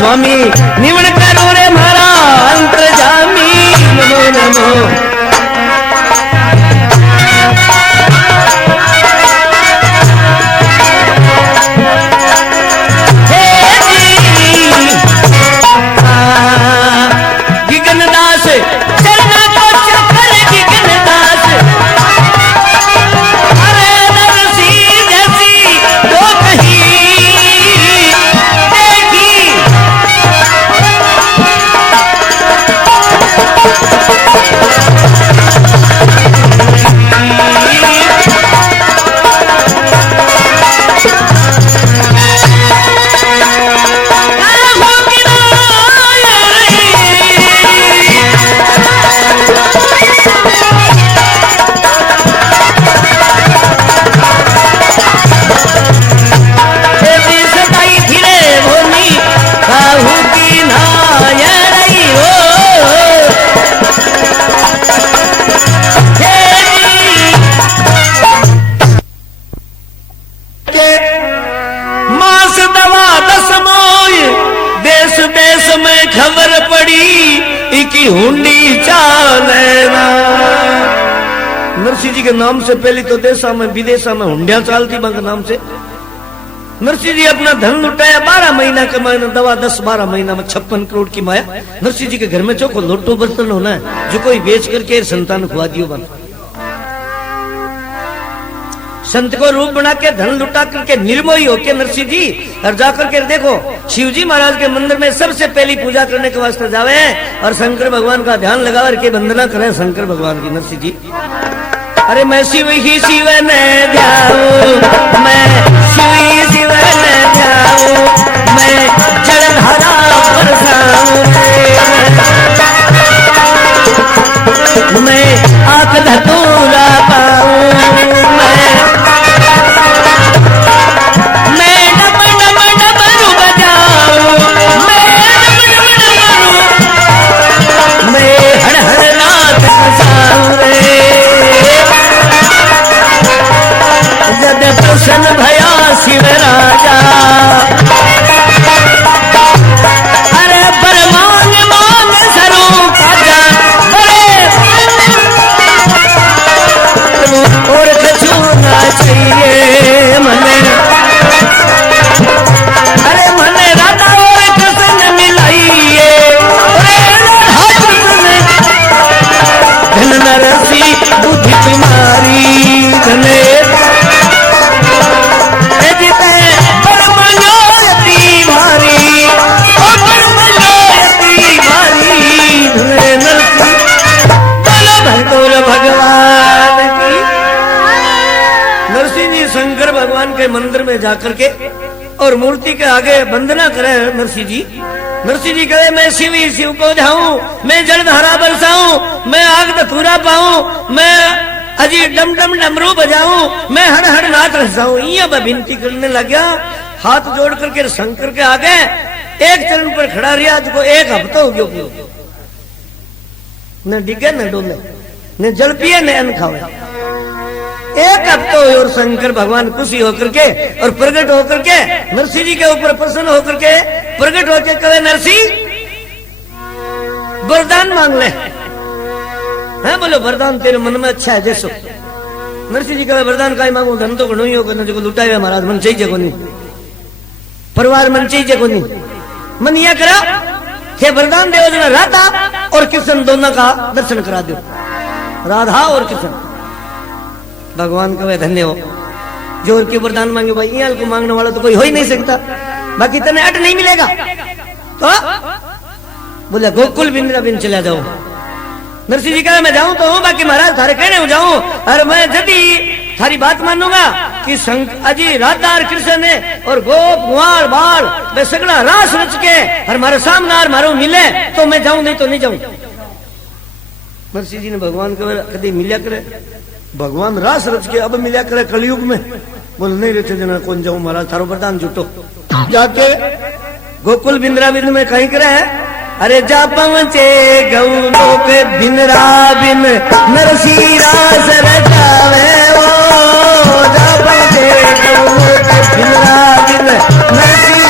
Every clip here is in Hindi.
स्वामी निवण करो रे मारा अंतर्जामी नमो नमो नरसिंह जी के नाम से पहले तो देशा में विदेशा में हुंडिया चालती बंग नाम से नरसिंह जी अपना धन लुटाया 12 महीना कमाया दवा 10-12 महीना में 56 करोड़ की माया। नरसिंह जी के घर में चौको लोटो बर्तन होना है जो कोई बेच करके संतान खुआ दियो बन संत को रूप बना के धन लुटा करके निर्मोही होके नरसिंह जी और जाकर के देखो शिव जी महाराज के मंदिर में सबसे पहली पूजा करने के वास्ते जावे और शंकर भगवान का ध्यान लगा करके वंदना करे शंकर भगवान की। नरसिंह जी अरे मैं शिव ही शिव ने ध्याऊं मैं शिव ही शिव ने ध्याऊं मैं जलधारा बरसाऊं मैं आंख धतूरा पाऊं मैं डब डब डबरू बजाऊं मैं हर हर रात बसाऊं जब प्रसन्न भया शिव राजा अरे पर मांग मांग स्वरूप आजा और कछु ना चाहिए मने अरे मने राधा और कृष्ण मिलाइए धन नरसी बुद्धि तुम्हारी धने शंकर भगवान के मंदिर में जाकर के और मूर्ति के आगे वंदना करे नरसिंह जी। नरसिंह जी कहे मैं शिव ही शिव को जाऊं मैं जलधारा बरसाऊं मैं आग धतूरा पाऊं मैं अजी डम डम डमरू बजाऊं मैं हर हर नाच रसाऊं ये विनती करने लगा। हाथ जोड़ करके शंकर के आगे एक चरण पर खड़ा रहा को एक हफ्ता हो गया न डिगे न डोले न जल पिए न अन्न खावे एक हफ्ता और शंकर भगवान खुशी होकर के और प्रकट होकर के नरसिंह जी के ऊपर प्रसन्न होकर के प्रकट होकर कहे नरसिंह वरदान मांग ले है बोलो वरदान तेरे मन में अच्छा है जैसो। नरसिंह जी कहे वरदान का मांगू धन तो घणो ही होगा न जो लुटाए महाराज मन चाहिए को नहीं परिवार मन चाहिए को नहीं मन यह करा हे वरदान देव जो राधा और कृष्ण दोनों का दर्शन करा दो राधा और कृष्ण। भगवान कहे धन्य हो जो के वरदान मांगे भाई यहाँ को मांगने वाला तो कोई हो ही नहीं सकता बाकी तने अट नहीं मिलेगा तो बोले गोकुल बिंद्राबिन चला जाओ। नरसिंह जी कहा मैं जाऊं तो हूं बाकी महाराज थारे कहने जाऊं और मैं जब थारी बात मानूंगा कि अजी राधा और कृष्ण ने और गोप कुंवर बाल वे सगड़ा रास रच के और मारे सामने मारो मिले तो मैं जाऊं नहीं तो नहीं जाऊं। नरसिंह जी ने भगवान को कभी मिल्या करे भगवान रास रच के अब मिल्या करे कलयुग में बोल नहीं रहते जना कौन जाऊं महाराज थारो वरदान जुटो जाके गोकुल बिंद्राबिन में कहीं करे है अरे जा पहुंचे गौलों पे बिंद्राबिन नरसिंह रास रचावे वो जा पहुंचे गौलों पे बिंद्राबिन नरसिंह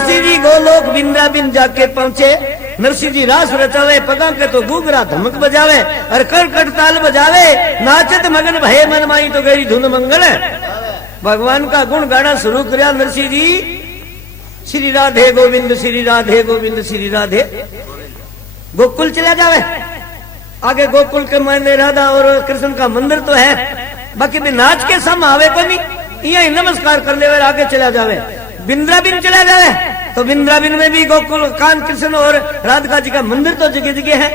नरसिंह जी गोलोक बिंद्राबिन जाके पहुंचे। नरसिंह जी रास रचावे, पगा के तो गुगरा धमक बजावे और करकट ताल बजावे, नाचत मगन भये मन माई तो गई धुन मंगल। भगवान का गुण गाना शुरू किया नरसिंह जी। श्री राधे गोविंद श्री राधे गोविंद श्री राधे। गोकुल चला जावे, आगे गोकुल के मायने राधा और कृष्ण का मंदिर तो है, बाकी भी नाच के सम आवे को नहीं, यही नमस्कार कर ले आगे चला जावे। बिंद्राबिन चला जावे तो बिंद्राबिन में भी गोकुल कान कृष्ण और राधिका जी का मंदिर तो जगह जगह है,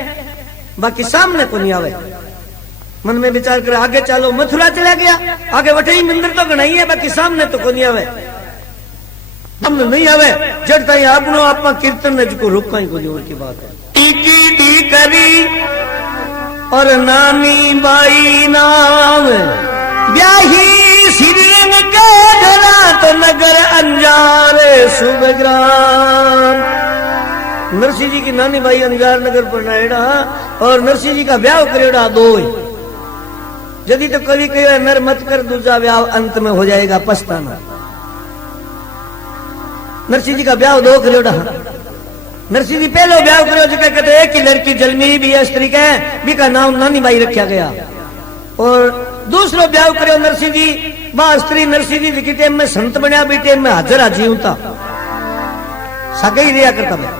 बाकी सामने को नहीं आवे। मन में विचार कर आगे चलो, मथुरा चला गया, आगे वटे ही मंदिर तो गणाई है, बाकी सामने तो को नहीं आवे। हम नहीं आवे जड़ता ही आपनो आपा कीर्तन ने जो रोका ही को जोर की बात है। टीकी डी करी और नानी बाई नाम ब्याही श्रीरंग के धरा तो नगर अंजार शुभग्राम। नरसिंह जी की नानी बाई अंजार नगर पर नायड़ा और नरसिंह जी का ब्याह करेड़ा दो। यदि तो कभी कहे नर मत कर, दूसरा ब्याह अंत में हो जाएगा पछताना। नरसिंह जी का ब्याह दो करेड़ा। नरसिंह जी पहलो ब्याह करो जो कहते एक ही लड़की जलमी भी स्त्री का भी का नाम नानी बाई रखा गया, और दूसरो ब्याह करो नरसिंह जी बा स्त्री नरसिंह जी की टेम में संत बनया भी टेम में हाजर हाजी होता सगे ही रिया करता भाई।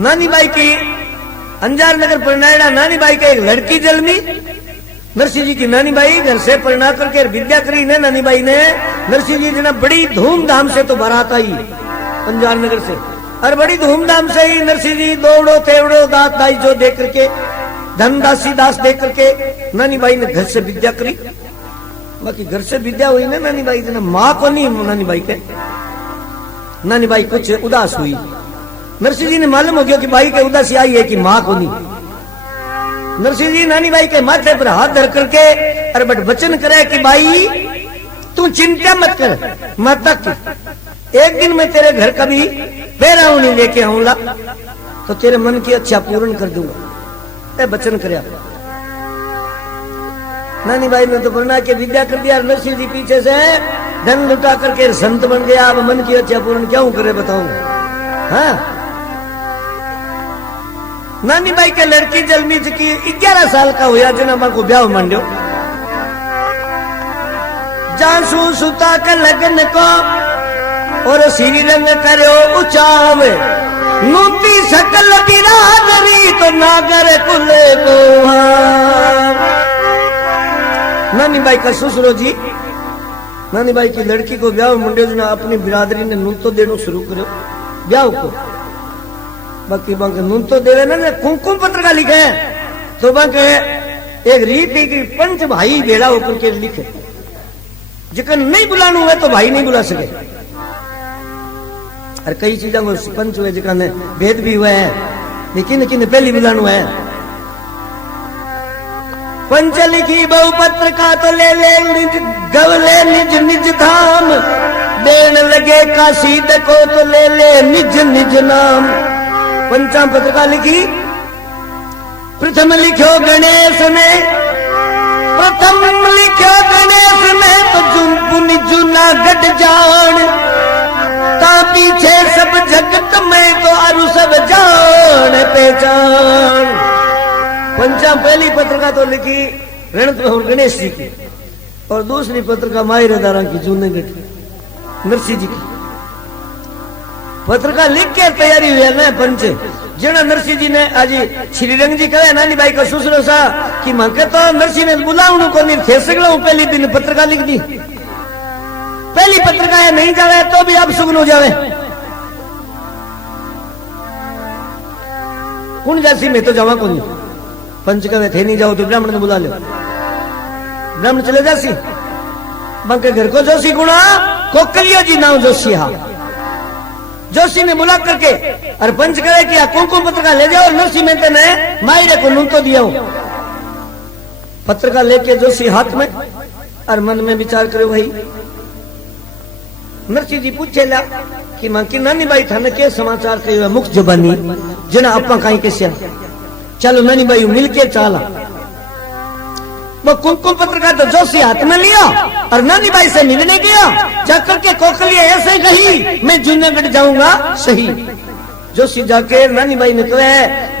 नानी बाई की अंजार नगर परनायड़ा नानी बाई का एक लड़की जलमी। नरसिंह जी की नानी बाई घर से परिणा करके विद्या करी ने नानी बाई ने। नरसिंह जी ने बड़ी धूमधाम से तो बारात आई अंजार नगर से, और बड़ी धूमधाम से ही नरसिंह जी दौड़ो तेवड़ो दात दाई जो दे करके धन दासी दास दे करके नानी बाई ने घर से विद्या करी। बाकी घर से विद्या हुई ना नानी बाई ने, माँ को नहीं नानी बाई के। नानी बाई कुछ उदास हुई, नरसिंह जी ने मालूम हो गया कि बाई के उदासी आई है कि माँ को नहीं। नरसिंह जी नानी बाई के माथे पर हाथ धर करके अरे बट वचन करे कि बाई तू चिंता मत कर, मत तक एक दिन मैं तेरे घर कभी पैराऊ नहीं लेके आऊंगा तो तेरे मन की अच्छा पूर्ण कर दूंगा। वचन कर नानी बाई ने तो बना के विद्या कर दिया। नरसिंह जी पीछे से धन लुटा करके संत बन गया। अब मन की अच्छा पूर्ण क्यों करे बताऊं। हाँ नानी बाई के लड़की जलमी की 11 साल का हुआ जना मां को ब्याह मांडो। जासू सुता के लगन को और श्री रंग करो उचाव, नूती सकल बिरादरी तो नागर कुले को। नानी बाई का ससुरो जी नानी बाई की लड़की को ब्याह मुंडे जना अपनी बिरादरी ने नून तो देनो शुरू करो ब्याह को। बाकी बाकी नून तो देवे ना कुमकुम पत्र का लिखे है तो बाकी एक रीत है कि पंच भाई बेड़ा होकर के लिखे, जिकन नहीं बुलाना हुआ तो भाई नहीं बुला सके। और कई चीजों को पंच हुए जिकन भेद भी हुआ है, लेकिन किन पहली बुलाना है। पंच लिखी बहुपत्र का तो ले ले निज गवले निज निज धाम, देन लगे काशी को तो ले ले निज निज नाम। पंचाम पत्रिका लिखी प्रथम लिखो गणेश ने, प्रथम लिखो गणेश ने तो पुनि जूनागढ़ जान, ता पीछे सब जगत में तो अरु सब जान पहचान। पंचाम पहली पत्रिका तो लिखी रणत और गणेश जी की, और दूसरी पत्रिका माहिर दारा की जूनागढ़ नरसिंह जी की। पत्रिका लिख के तैयारी हुई है ना पंच जना नरसिंह जी ने आज श्रीरंग जी कहे नानी बाई का ससुर सा कि मके तो नरसिंह ने बुलाऊ को नहीं थे सकला पहली दिन पत्रिका लिख दी। पहली पत्रिका है नहीं जावे तो भी अब सुगन हो जावे। कौन जासी में तो जावा को नहीं। पंच कहे थे नहीं जाओ तो ब्राह्मण ने बुला लो, ब्राह्मण चले जासी। बंके घर को जोशी गुणा कोकलिया जी नाम जोशी। हाँ जोशी ने बुला करके और पंच करे कि कुमकुम पत्रिका ले जाओ। नरसिंह मेहता ने मायरे को नून तो दिया पत्रिका लेके जोशी हाथ में और मन में विचार करे भाई। नरसिंह जी पूछे ला कि मां की नानी बाई थाने के समाचार कहे मुख जबानी जना अपा कहीं कैसे। चलो नानी बाई मिल के चाला वो कुमकुम पत्रिका तो जोशी हाथ में लिया और नानी बाई से मिलने गया। जाकर के कोकलिया ऐसे कही, मैं जूनागढ़ जाऊंगा सही। जोशी जाके नानी बाई ने कहा,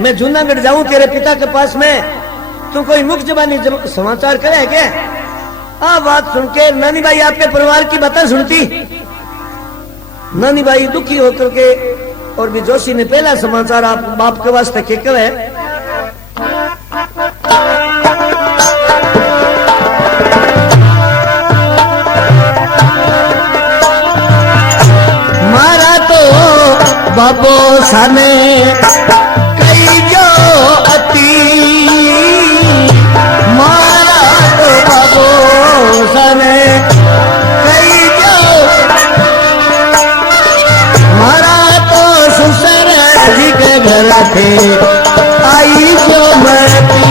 मैं जूनागढ़ जाऊं तेरे पिता के पास में, तू कोई मुख जबानी समाचार करे क्या? बात सुन के नानी बाई आपके परिवार की बातें सुनती। नानी बाई दुखी होकर के, और भी जोशी ने पहला समाचार आप बाप के वास्ते के कहे, मारा तो बाबो साने कई जो अति, मारा तो बाबो साने कई जो, मारा तो ससुर जी के घर थे आई जो मती।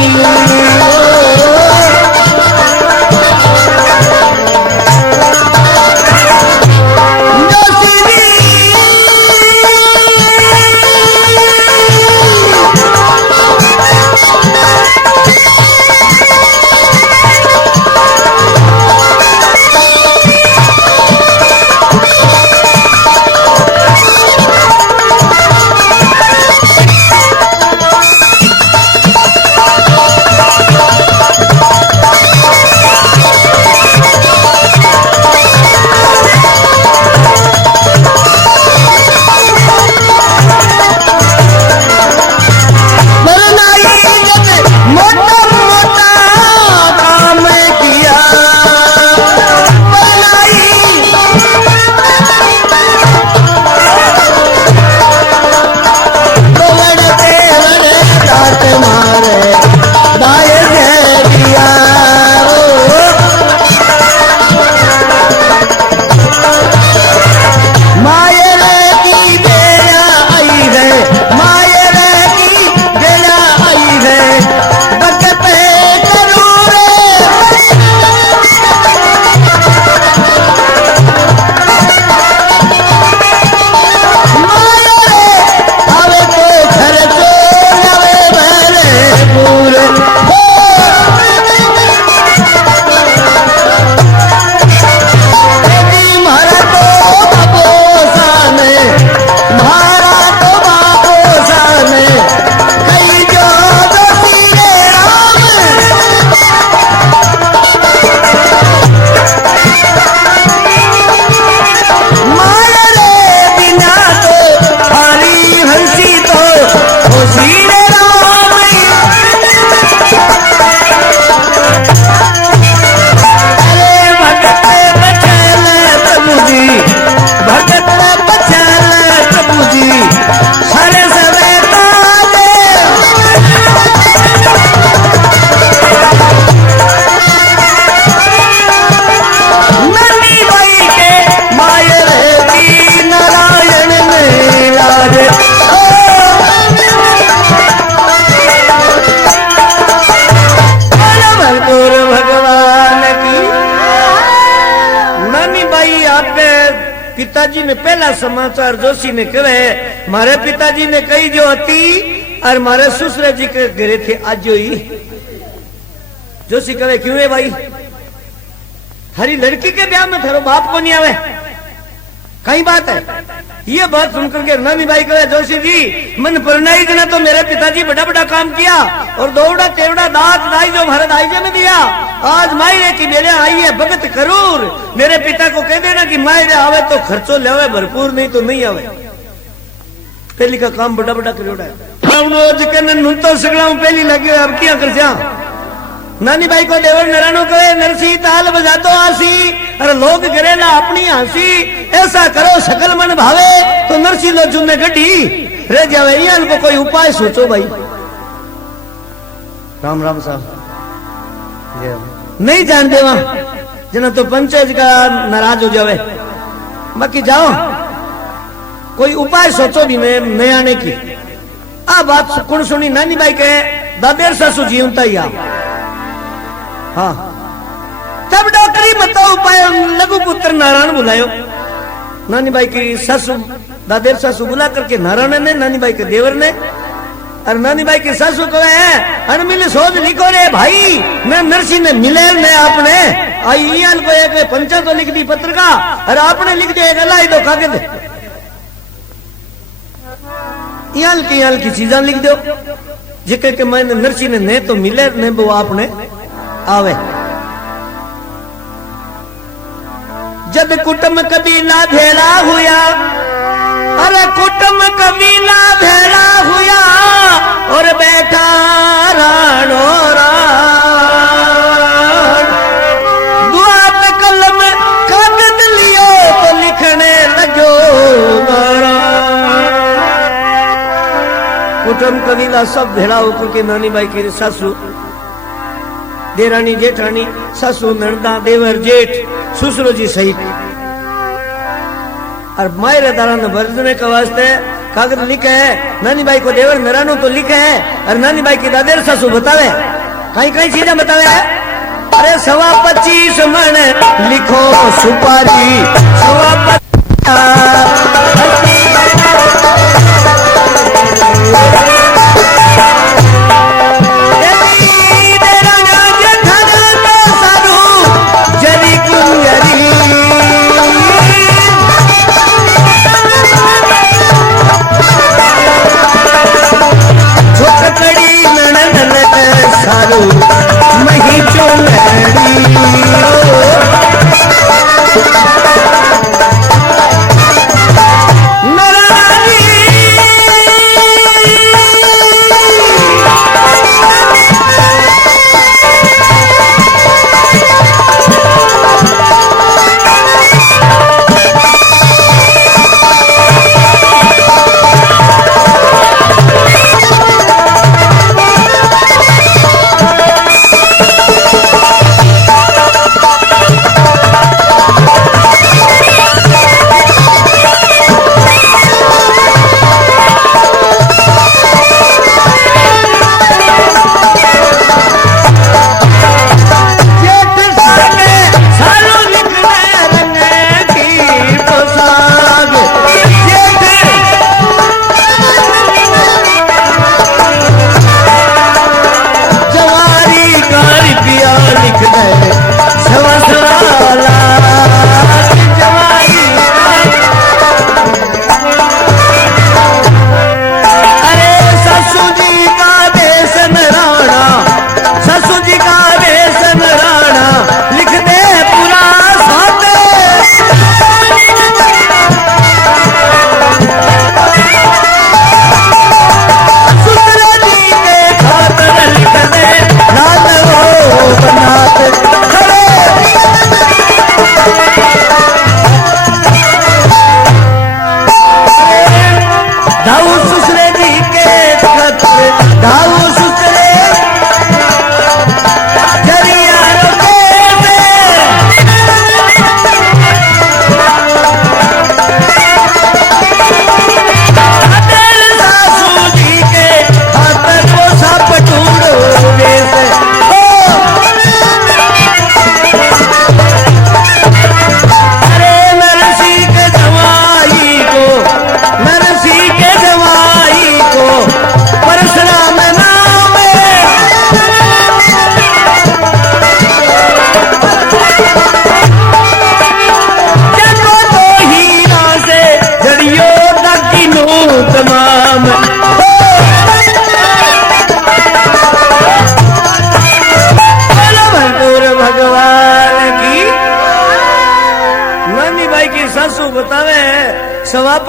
पिताजी ने पहला समाचार जोशी ने कहे, मारे पिताजी ने कही जो अति और मारे ससुर जी के घरे थे आज जो ही। जोशी कहे क्यों है भाई, हरी लड़की के ब्याह में थारो बाप को नहीं आवे, कई बात है। ये बात सुनकर के नानी भाई कहे, जोशी जी मन परनाई देना तो मेरे पिताजी बड़ा बड़ा काम किया और दौड़ा तेवड़ा दांत दाई जो भारत आईजे में दिया। आज मायरे की बेले आई है भगत करूर, मेरे पिता को कह देना कि मायरे आवे तो खर्चो ले भरपूर, नहीं तो नहीं आवे। पहली का काम बड़ा बड़ा करोड़ा है, तो सगड़ा पहली लगे अब क्या कर। नानी भाई को देवर नरानो कहे, नरसी ताल बजा दो आसी, अरे लोग करेला अपनी हंसी, ऐसा करो सकल मन भावे तो नरसी लो चुने गड्ढी रह जावे। इनको कोई उपाय सोचो भाई। राम राम साहब नहीं जान देवा जना तो पंचायत का नाराज हो जावे, बाकी जाओ कोई उपाय सोचो भी मैं आने की। आ बात कौन सुनी, नानी भाई कहे दादेर सासू जीवता ही आप। हाँ तब डॉक्टरी मतो उपाय लघु पुत्र नारायण बुलायो। नानी भाई की सासू दादेर सासू बुला करके नारायण ने नानी भाई के देवर ने और नानी बाई की सासू कहे अनमिल सोच लिखो रे भाई मैं नरसी ने मिले ने आपने आई इयाल को एक पंचा तो लिख दी पत्र का और आपने लिख दिया एक अलाई दो कागज इयाल की चीजा लिख दो जिके के मैंने नरसी ने तो मिले ने वो आपने आवे जब कुटुंब कबीला भेड़ा हुआ अरे कुटुंब कबीला भेड़ा हुआ और बैठा राणो राण दुआ पे कलम कागज लियो तो लिखने लगो कुटुंब कबीला सब भेड़ा होकर के नानी बाई की सासू देरानी जेठानी सासू नंदा देवर जेठ ससुरो जी सहित और मायरे दारान भरने के वास्ते कागज लिखे है नानी बाई को देवर नरानो तो लिखे है और नानी बाई की दादेर सासू बतावे कहीं कहीं चीजें बतावे अरे 25 मन लिखो सुपारी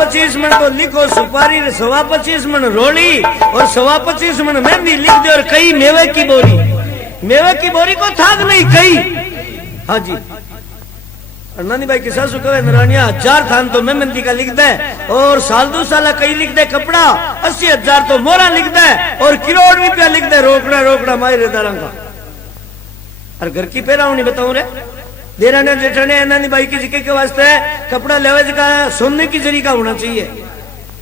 25 मन तो लिखो सुपारी 25 मन रोली और 25 मन मेहंदी लिख दो और कई मेवे की बोरी को थाक नहीं कई। हाँ जी और नानी भाई की सासू कहे नारायणिया 1000 थान तो मेहंदी का लिख दे और साल 2 साल कई लिख दे कपड़ा 80,000 तो मोरा लिख दे और करोड़ रुपया लिख दे रोकड़ा मायरे दारा का। और घर की पैरावनी बताऊं रे देराने जेठाने नानी बाई की जिके के वास्ते कपड़ा लेवे का सोने की जरी का होना चाहिए।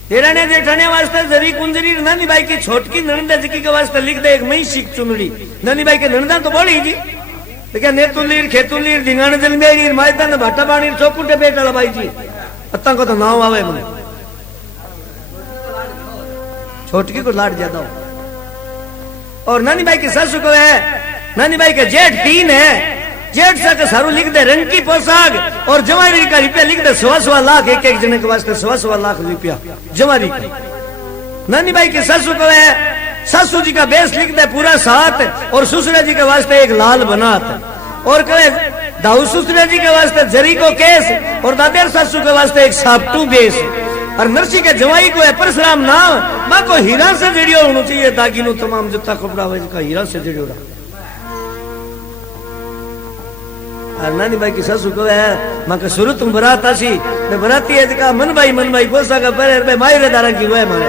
देराने जेठाने वास्ते जरी कुंजरी नानी बाई की छोटकी ननदा जिके के वास्ते लिख दे एक मई सीख चुनड़ी। नानी बाई के ननदा तो बोली जी लेकिन नेतुलीर खेतुलीर ढिंगाण जलमेरी मायदान भाटा पानी चौकुटे बेटा बाई जी अत्ता को तो नाव आवे मन छोटकी को लाड ज्यादा हो और नानी बाई की सासू को है, नानी बाई के जेठ 3 है, जेठ सा के सारू लिख दे रंग की पोशाक और जवारी का रुपया लिख दे 1.25 लाख, एक जने के वास्ते 1.25 लाख रुपया जवारी का। नानी बाई की सासू को है, सासू जी का बेस लिख दे पूरा 7 और ससुरा जी के वास्ते एक लाल बनात और कहे दाऊ ससुरा जी के वास्ते जरी को केस और दादेर सासू के वास्ते एक सापटू बेस और नरसी के जवाई को है परशुराम नाम, मां को हीरा से जड़ियो होना चाहिए ताकि नु तमाम जत्ता कपड़ा वे का हीरा से जड़ियो रहा। और नानी बाई की सासू को है मां के शुरू तुम बरात आसी मैं बराती है जका मन भाई पोसा का पैर पे मायरे दारा की रोए मारे।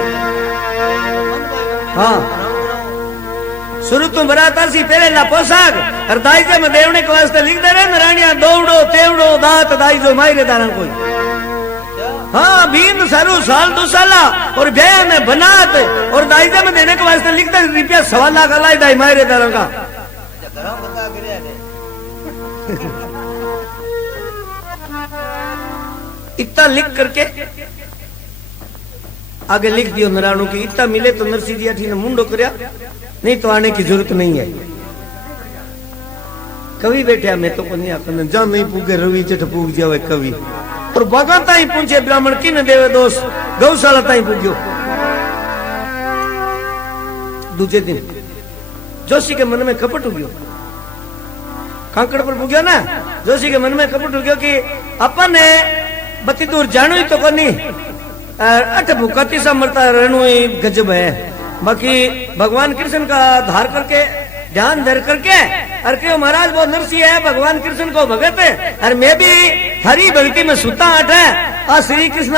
हाँ शुरू तुम बरात आसी तेरे ला पोशाक और दाई जे में देवने के वास्ते लिख दे रे नरानिया दौड़ो तेवड़ो दात दाई जो मायरे दारा कोई। हाँ बीन सारू साल 2 साला और ब्याह में बनात और दाईजा में देने के वास्ते लिखता रुपया 1.25 लाख अलाई दाई मायरे दारा का। इतना लिख करके आगे लिख दियो नराणु की इतना मिले तो नरसी जी अठी ने मुंडो करया नहीं तो आने की जरूरत नहीं है। कवि बैठा मैं तो नहीं आता जा नहीं पूगे रवि चट पूग जावे कवि और भगवान ताई पूछे ब्राह्मण की न देवे दोस्त गौशाला ताई पूज्यो। दूसरे दिन जोशी के मन में कपट हो गयो, कांकड़ पर पूग्यो ना जोशी के मन में कपट हो गयो कि अपन ने बती दूर जानो ही तो कोनी अठ भूखती सा मरता रहनो ही गजब है। बाकी भगवान कृष्ण का धार करके ध्यान धर करके और क्यों महाराज वो नरसी है भगवान कृष्ण को भगत है और मैं भी हरी भक्ति में सुता हट है आ श्री कृष्ण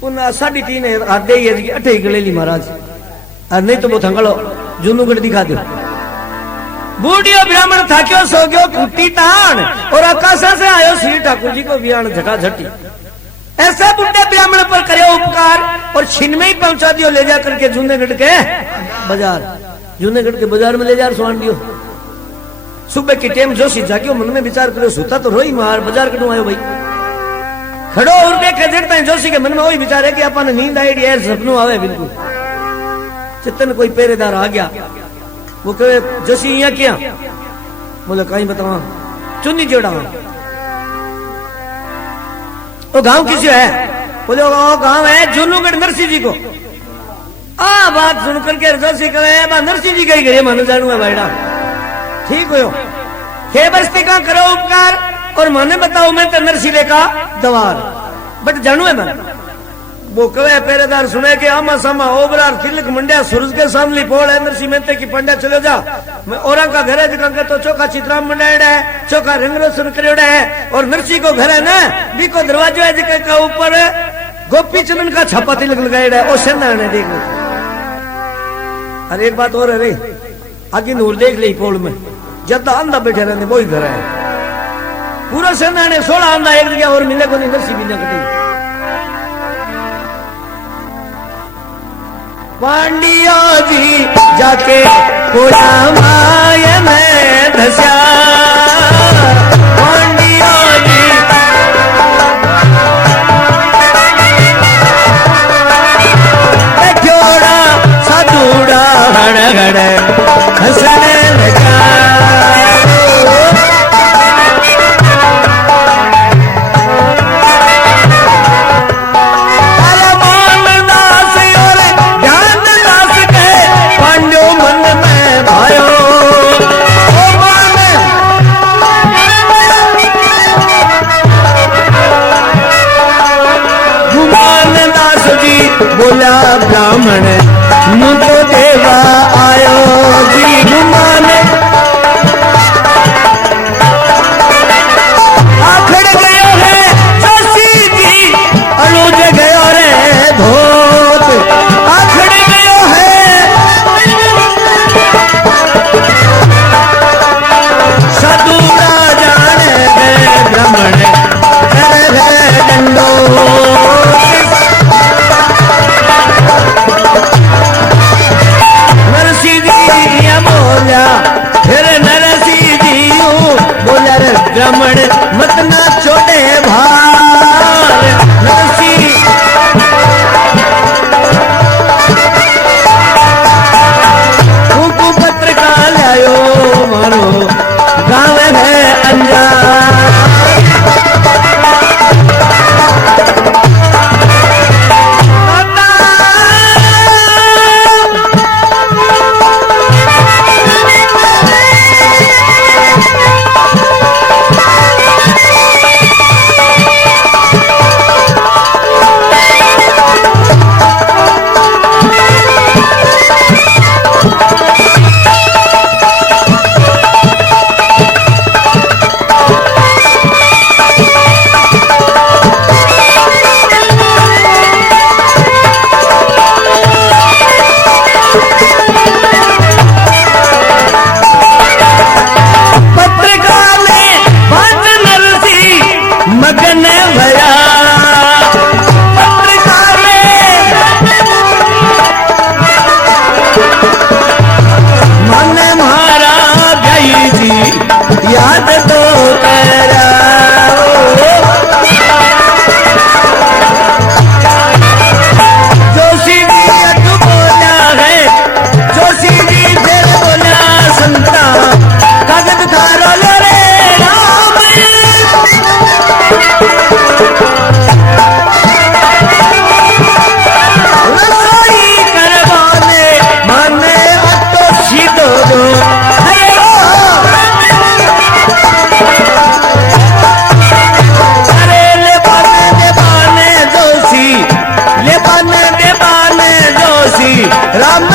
पुनः 3.5 आधे ही अठे गले ली महाराज और नहीं तो वो थंगड़ो जूनूगढ़ दिखा दो। बूढ़ियो ब्राह्मण थाक्यो सो गयो कुटी तान और आकाशा से आयो श्री ठाकुर जी को बियान झटा झटी। ऐसा बुढ़े ब्राह्मण पर करे उपकार और छिन में ही पहुंचा दियो ले जा करके जूनागढ़ के बाजार, जूनागढ़ के बाजार में ले जा सुहान दियो। सुबह की टाइम जोशी जागियो मन में विचार करो सुता तो रोई मार बाजार कटू आयो भाई खड़ो और देखे जड़ता है जोशी के मन में वही विचार है कि अपन नींद आई है सपनों आवे बिल्कुल। चित्तन कोई पहरेदार आ गया वो कहे जोशी यहाँ क्या बोले कहीं बतावा चुन्नी जोड़ा वो गांव किसी है बोले वो गांव है जूनूगढ़ नरसी जी को। आ बात सुन करके जोशी कहे नरसी जी कही गए मन जानू है भाईडा ठीक हो हे बस्ती का करो उपकार और माने बताओ मैं तो नरसिले का दवार बट जानू है मैं वो कवे पहरेदार सुने के आमा सामा ओबरार तिलक मंडिया सूरज के सामने पोड़ है नरसी मेहते की पंडा चले जा मैं औरा का घर है जगह तो चौका चित्राम मंडाएड़ा है चौका रंग रोशन करेड़ा है और नरसी को घर है ना बी को दरवाजा है जगह का ऊपर गोपी चंदन का छापा तिलक लगाएड़ा है ओ सेना ने देख लो। अरे एक बात और है रे आगे नूर देख ली पोल में ज्यादा अंधा बैठे रहने वही घर है पूरा सेना ने 16 अंधा एक जगह और मिले को नहीं नरसी भी न कटी। पांडिया जी जाके कोया माय में धस्या पांडिया जी क्योड़ा साधुड़ा हड़ हड़ हंसने लगा बोला ब्राह्मण मुझको देवा आयो जी घुमान आखड़ गयो है जोशी जी अनुज गयो रे भूत आखड़ गयो है सदूरा जाने गए ब्राह्मण कर है डंडो भया मन मारा गई जी याद तो करा जोशी जी तू बोला है जोशी जी फिर बोला संता कागज खारो रे राम रसोई करवाने माने तो सीधो दो अरे ले बाने जोशी ले बाने जोशी राम